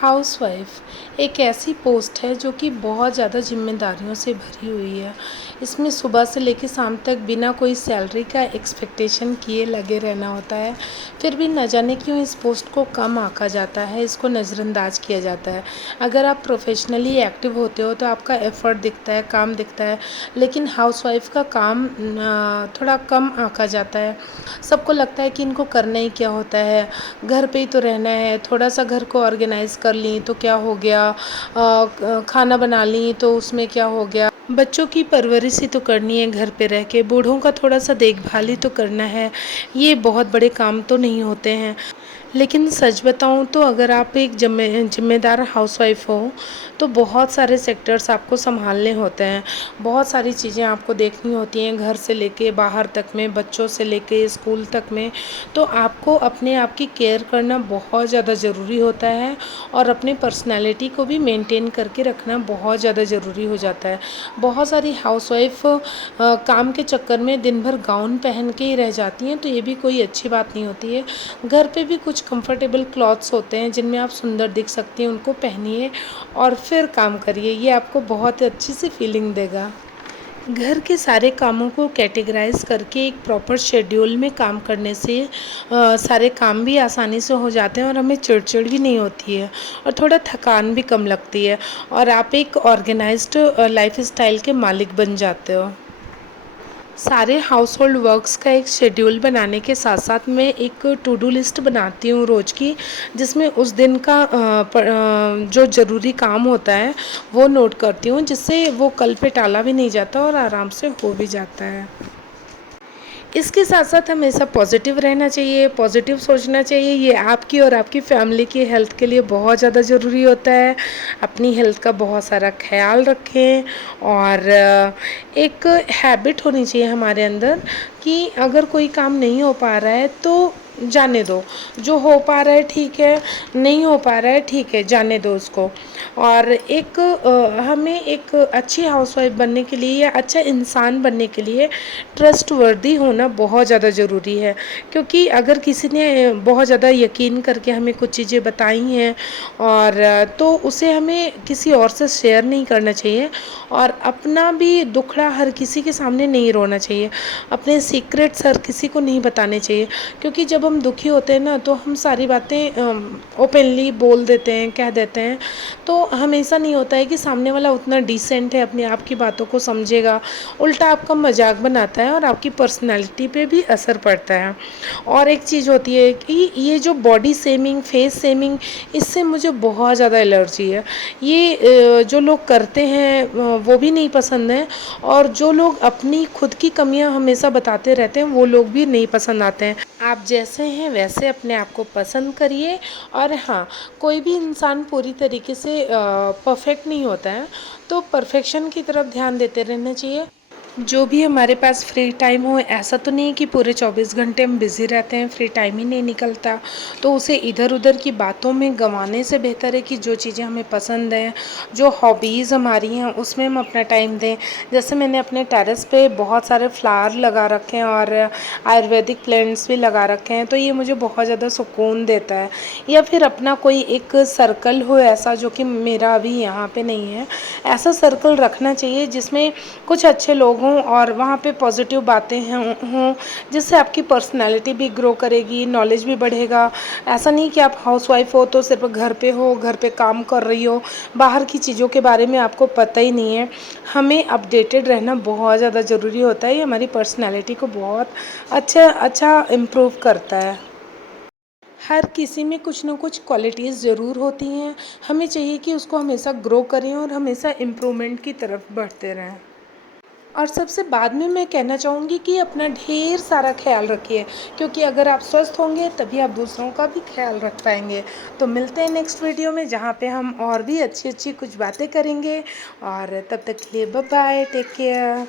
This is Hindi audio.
हाउसवाइफ एक ऐसी पोस्ट है जो कि बहुत ज़्यादा ज़िम्मेदारियों से भरी हुई है। इसमें सुबह से लेकर शाम तक बिना कोई सैलरी का एक्सपेक्टेशन किए लगे रहना होता है। फिर भी न जाने क्यों इस पोस्ट को कम आंका जाता है, इसको नज़रअंदाज किया जाता है। अगर आप प्रोफेशनली एक्टिव होते हो तो आपका एफ़र्ट दिखता है, काम दिखता है, लेकिन हाउसवाइफ का काम थोड़ा कम आंका जाता है। सबको लगता है कि इनको करना ही क्या होता है, घर पे ही तो रहना है, थोड़ा सा घर को ऑर्गेनाइज़ कर ली तो क्या हो गया, खाना बना ली तो उसमें क्या हो गया, बच्चों की परवरिश ही तो करनी है घर पे रह के, बूढ़ों का थोड़ा सा देखभाल ही तो करना है। ये बहुत बड़े काम तो नहीं होते हैं। लेकिन सच बताऊं तो अगर आप एक जिम्मेदार हाउसवाइफ हो तो बहुत सारे सेक्टर्स आपको संभालने होते हैं। बहुत सारी चीज़ें आपको देखनी होती हैं, घर से लेके बाहर तक में, बच्चों से लेके स्कूल तक में। तो आपको अपने आप की केयर करना बहुत ज़्यादा ज़रूरी होता है और अपने पर्सनैलिटी को भी मेंटेन करके रखना बहुत ज़्यादा ज़रूरी हो जाता है। बहुत सारी हाउसवाइफ काम के चक्कर में दिन भर गाउन पहन के ही रह जाती हैं, तो ये भी कोई अच्छी बात नहीं होती है। घर पे भी कुछ कंफर्टेबल क्लॉथ्स होते हैं जिनमें आप सुंदर दिख सकती हैं, उनको पहनिए और फिर काम करिए। ये आपको बहुत अच्छी सी फीलिंग देगा। घर के सारे कामों को कैटेगराइज करके एक प्रॉपर शेड्यूल में काम करने से सारे काम भी आसानी से हो जाते हैं और हमें चिड़चिड़ भी नहीं होती है और थोड़ा थकान भी कम लगती है और आप एक ऑर्गेनाइज्ड लाइफ स्टाइल के मालिक बन जाते हो। सारे हाउस होल्ड वर्क्स का एक शेड्यूल बनाने के साथ साथ मैं एक टू डू लिस्ट बनाती हूँ रोज़ की, जिसमें उस दिन का जो ज़रूरी काम होता है वो नोट करती हूँ, जिससे वो कल पे टाला भी नहीं जाता और आराम से हो भी जाता है। इसके साथ साथ हमेशा पॉजिटिव रहना चाहिए, पॉजिटिव सोचना चाहिए। ये आपकी और आपकी फैमिली की हेल्थ के लिए बहुत ज़्यादा ज़रूरी होता है। अपनी हेल्थ का बहुत सारा ख्याल रखें और एक हैबिट होनी चाहिए हमारे अंदर कि अगर कोई काम नहीं हो पा रहा है तो जाने दो, जो हो पा रहा है ठीक है, नहीं हो पा रहा है ठीक है, जाने दो उसको। और एक हमें एक अच्छी हाउसवाइफ बनने के लिए या अच्छा इंसान बनने के लिए ट्रस्टवर्दी होना बहुत ज़्यादा ज़रूरी है, क्योंकि अगर किसी ने बहुत ज़्यादा यकीन करके हमें कुछ चीज़ें बताई हैं और तो उसे हमें किसी और से शेयर नहीं करना चाहिए और अपना भी दुखड़ा हर किसी के सामने नहीं रोना चाहिए, अपने सीक्रेट्स हर किसी को नहीं बताने चाहिए। क्योंकि जब हम दुखी होते हैं ना तो हम सारी बातें ओपनली बोल देते हैं, कह देते हैं, तो हमेशा नहीं होता है कि सामने वाला उतना डिसेंट है, अपने आप की बातों को समझेगा। उल्टा आपका मजाक बनाता है और आपकी पर्सनैलिटी पे भी असर पड़ता है। और एक चीज़ होती है कि ये जो बॉडी शेमिंग, फेस शेमिंग, इससे मुझे बहुत ज़्यादा एलर्जी है। ये जो लोग करते हैं वो भी नहीं पसंद है और जो लोग अपनी खुद की कमियां हमेशा बताते रहते हैं वो लोग भी नहीं पसंद आते हैं। आप जैसे हैं वैसे अपने आप को पसंद करिए। और हाँ, कोई भी इंसान पूरी तरीके से परफेक्ट नहीं होता है, तो परफेक्शन की तरफ ध्यान देते रहना चाहिए। जो भी हमारे पास फ्री टाइम हो, ऐसा तो नहीं कि पूरे 24 घंटे हम बिज़ी रहते हैं, फ्री टाइम ही नहीं निकलता, तो उसे इधर उधर की बातों में गंवाने से बेहतर है कि जो चीज़ें हमें पसंद हैं, जो हॉबीज़ हमारी हैं, उसमें हम अपना टाइम दें। जैसे मैंने अपने टेरेस पे बहुत सारे फ्लावर लगा रखे हैं और आयुर्वेदिक प्लांट्स भी लगा रखे हैं, तो ये मुझे बहुत ज़्यादा सुकून देता है। या फिर अपना कोई एक सर्कल हो ऐसा, जो कि मेरा अभी यहाँ पे नहीं है, ऐसा सर्कल रखना चाहिए जिसमें कुछ अच्छे लोग हों और वहाँ पे पॉजिटिव बातें हों, जिससे आपकी पर्सनैलिटी भी ग्रो करेगी, नॉलेज भी बढ़ेगा। ऐसा नहीं कि आप हाउसवाइफ हो तो सिर्फ घर पे हो, घर पे काम कर रही हो, बाहर की चीज़ों के बारे में आपको पता ही नहीं है। हमें अपडेटेड रहना बहुत ज़्यादा ज़रूरी होता है। ये हमारी पर्सनैलिटी को बहुत अच्छा अच्छा इम्प्रूव करता है। हर किसी में कुछ ना कुछ क्वालिटीज़ ज़रूर होती हैं, हमें चाहिए कि उसको हमेशा ग्रो करें और हमेशा इम्प्रूवमेंट की तरफ बढ़ते रहें। और सबसे बाद में मैं कहना चाहूँगी कि अपना ढेर सारा ख्याल रखिए, क्योंकि अगर आप स्वस्थ होंगे तभी आप दूसरों का भी ख्याल रख पाएंगे। तो मिलते हैं नेक्स्ट वीडियो में, जहाँ पे हम और भी अच्छी अच्छी कुछ बातें करेंगे। और तब तक के लिए बाय बाय, टेक केयर।